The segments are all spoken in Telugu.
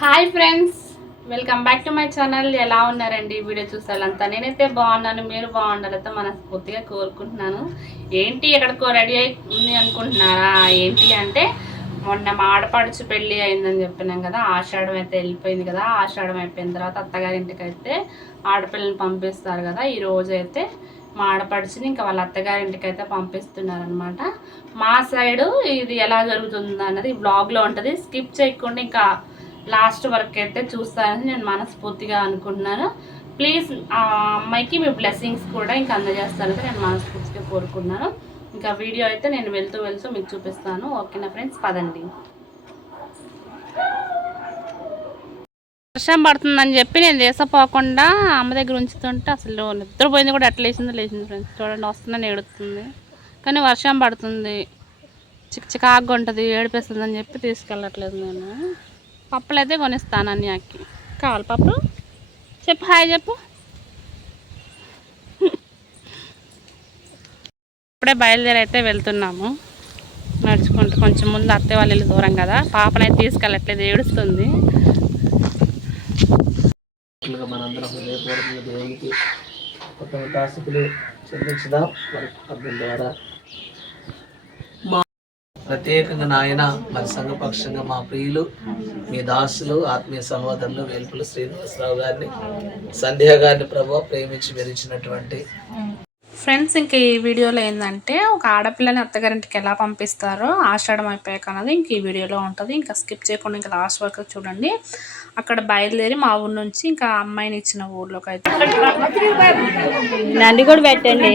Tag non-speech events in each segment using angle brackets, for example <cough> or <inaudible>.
Hi friends welcome back to my channel ఎలా ఉన్నారండి? వీడియో చూసాలంతా నేనైతే బాగున్నాను మీరు బాగుండాలంతా మనస్ఫూర్తిగా కోరుకుంటున్నాను. ఏంటి ఎక్కడికో రెడీ అయి ఉంది అనుకుంటున్నారా? ఏంటి అంటే మొన్న మా ఆడపడుచు పెళ్ళి అయిందని చెప్పినాం కదా ఆషాఢం అయితే వెళ్ళిపోయింది కదా ఆషాఢం అయిపోయిన తర్వాత అత్తగారింటికి అయితే ఆడపిల్లని పంపిస్తారు కదా ఈ రోజు అయితే మా ఆడపడుచుని ఇంకా వాళ్ళ అత్తగారింటికి అయితే పంపిస్తున్నారనమాట మా సైడు ఇది ఎలా జరుగుతుంది అన్నది బ్లాగ్లో ఉంటుంది. స్కిప్ చేయకుండా ఇంకా లాస్ట్ వరకు అయితే చూస్తానని నేను మనస్ఫూర్తిగా అనుకుంటున్నాను. ప్లీజ్ ఆ అమ్మాయికి మీ బ్లెస్సింగ్స్ కూడా ఇంకా అందజేస్తారని నేను మనస్ఫూర్తిగా కోరుకున్నాను ఇంకా వీడియో అయితే నేను వెళ్తూ వెళ్తూ మీకు చూపిస్తాను. ఓకేనా ఫ్రెండ్స్? పదండి. వర్షం పడుతుందని చెప్పి నేను దేశపోకుండా అమ్మ దగ్గర ఉంచుతుంటే అసలు నిద్రపోయింది కూడా. ఎట్లా లేచిందో లేచింది ఫ్రెండ్స్. చూడండి వస్తుందని ఏడుతుంది కానీ వర్షం పడుతుంది. చిక్ చికాగ్గా ఉంటుంది ఏడిపిస్తుందని చెప్పి తీసుకెళ్ళట్లేదు నేను. పప్పులు అయితే కొనిస్తాను అన్యాకి కావాలి పప్పు చెప్పు హాయ్ చెప్పు. ఇప్పుడే బయలుదేరి అయితే వెళ్తున్నాము. నడుచుకుంటూ కొంచెం ముందు అత్తే వాళ్ళు ఇల్లు దూరం కదా. పాపనైతే తీసుకెళ్ళట్లేదు ఏడుస్తుంది. మనందరం దేవునికి కొత్త ఉదాసుకులు చెల్లించుదాం మరి అర్థం ద్వారా ప్రత్యేకంగా నాయన మరి సంఘపక్షంగా మా ప్రియులు మీ దాసులు ఆత్మీయ సహోదరులు వేల్పుల శ్రీనివాసరావు గారిని సంధ్య గారిని ప్రభు ప్రేమించి మెరించినటువంటి ఫ్రెండ్స్ ఇంక ఈ వీడియోలో ఏంటంటే ఒక ఆడపిల్లని అత్తగారింటికి ఎలా పంపిస్తారో ఆషాఢం అయిపోయాక అన్నది ఇంక ఈ వీడియోలో ఉంటుంది. ఇంకా స్కిప్ చేయకుండా ఇంకా లాస్ట్ వరకు చూడండి. అక్కడ బయలుదేరి మా ఊరు నుంచి ఇంకా అమ్మాయిని ఇచ్చిన ఊర్లోకి అయితే. నంది కూడా పెట్టండి.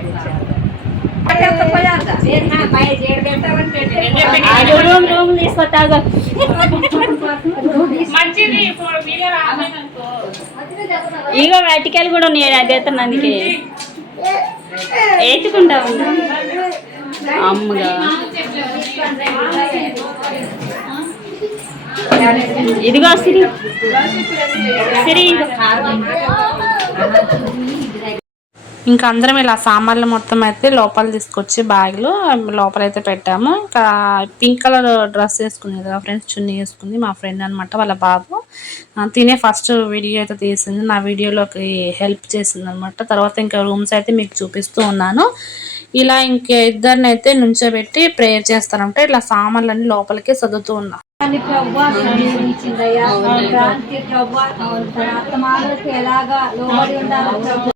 రూమ్ రూమ్ తీసుకొస్తాగా ఇగో వెటికలు కూడా ఉన్నాయి అదే అందుకే. ఏచుకుంటా ఉంది అమ్మగా. ఇదిగో సిరి. సిరి ఇంకా అందరం ఇలా సామాన్లు మొత్తం అయితే లోపల తీసుకొచ్చి బ్యాగ్లో లోపల అయితే పెట్టాము. ఇంకా పింక్ కలర్ డ్రెస్ వేసుకుంది కదా ఫ్రెండ్స్ చున్నీ వేసుకుంది మా ఫ్రెండ్ అనమాట వాళ్ళ బాబు. తినే ఫస్ట్ వీడియో అయితే తీసింది. నా వీడియోలోకి హెల్ప్ చేసింది అనమాట తర్వాత ఇంకా రూమ్స్ అయితే మీకు చూపిస్తూ ఉన్నాను. ఇలా ఇంక ఇద్దరిని అయితే నుంచోబెట్టి ప్రేయర్ చేస్తారంటే. ఇట్లా సామాన్లన్నీ లోపలికి సర్దుతూ ఉన్నా. ఎలాగా లోబడి ఉండాలో ప్రభు?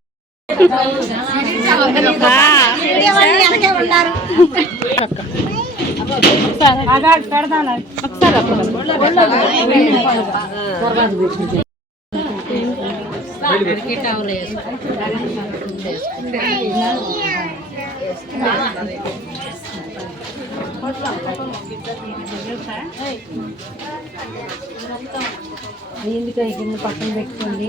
ఎందుకు కింద పక్కన పెట్టుకోండి?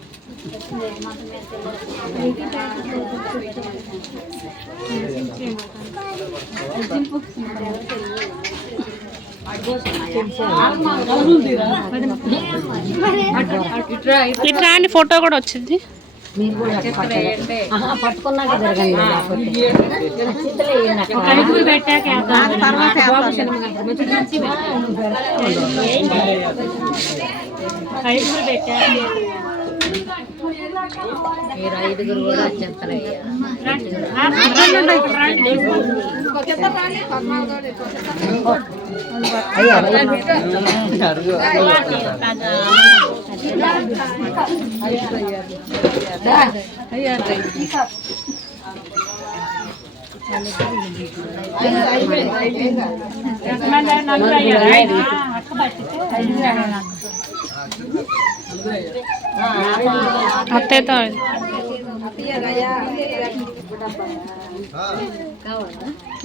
ఇట్లా అండి ఫోటో కూడా వచ్చింది మీరు కూడా పట్టుకున్నాక జరగండి లేకపోతే. చేతులు మీరు ఐదుగురు కూడా వచ్చేస్తారు అత్తయ్యతో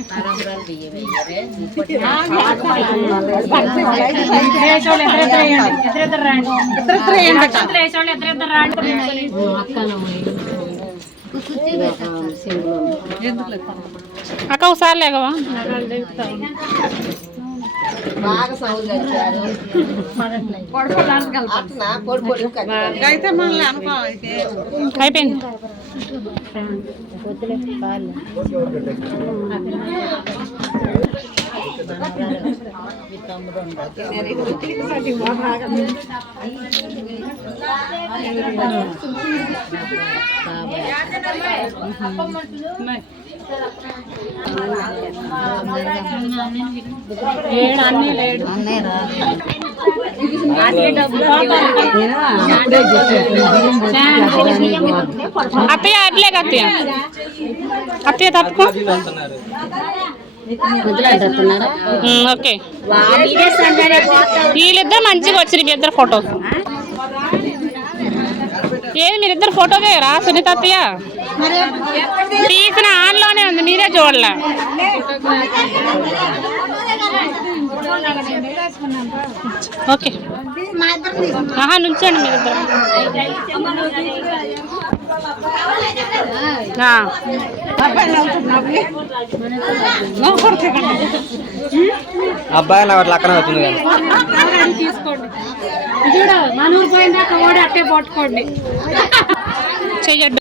తరంబరాలు బియ్యం వేయరే అక్క ఒకసారి లేకవా బాగా సౌండ్ వచ్చారు అయిపోయింది. అత్తయ్య అట్లే అత్తయ్య. అత్తయ్య తప్పుకో ఓకే. వీళ్ళిద్దరు మంచిగా వచ్చారు మీ ఇద్దరు ఫోటోస్. ఏది మీరిద్దరు ఫోటో దిగరా సునీత అత్తయ్య? తీసిన ఆన్లోనే ఉంది మీరే చూడలే. ఓకే. ఆహా నుంచండి ఆ. అబ్బాయి నా లక్కన అవుతుంది చెయ్యడ్డు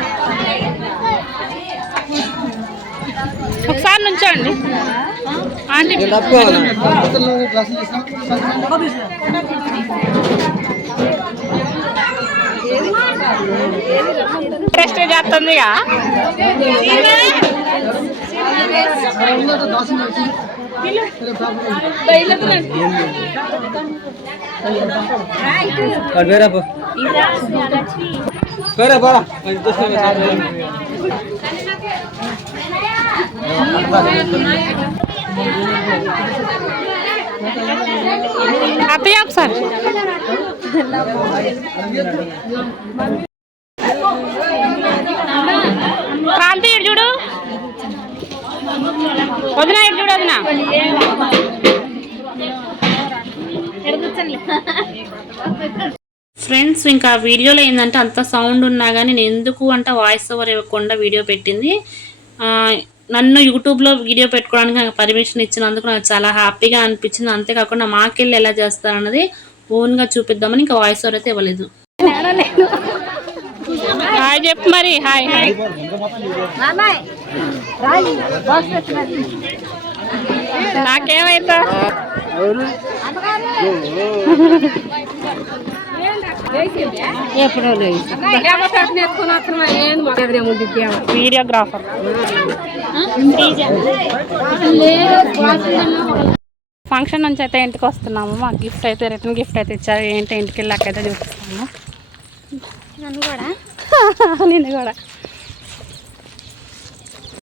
ఒకసారి నుంచోండి. ఆంటీ. టెస్ట్ చేస్తుంది అత్తయ్య ఒకసారి క్రాంతి చూడు. వదిన చూడు వదిన. ఫ్రెండ్స్ ఇంకా వీడియోలో ఏంటంటే అంత సౌండ్ ఉన్నా కానీ నేను ఎందుకు అంటే వాయిస్ ఓవర్ ఇవ్వకుండా వీడియో పెట్టింది. నన్ను యూట్యూబ్లో వీడియో పెట్టుకోవడానికి నాకు పర్మిషన్ ఇచ్చినందుకు నాకు చాలా హ్యాపీగా అనిపించింది. అంతేకాకుండా మాకెళ్ళి ఎలా చేస్తారన్నది ఓన్గా చూపిద్దామని ఇంకా వాయిస్ ఓవర్ అయితే ఇవ్వలేదు. హాయ్ చెప్పు మరి హాయ్ హాయ్. నాకేమైతా <laughs> ఎప్పుడో వీడియోగ్రాఫర్. ఫంక్షన్ నుంచి అయితే ఇంటికి వస్తున్నాము. మా గిఫ్ట్ అయితే రిటర్న్ గిఫ్ట్ అయితే ఇచ్చారు. ఏంటి ఇంటికి వెళ్ళాకైతే చూపిస్తాము. నన్ను కూడా? <laughs> నిన్ను కూడా.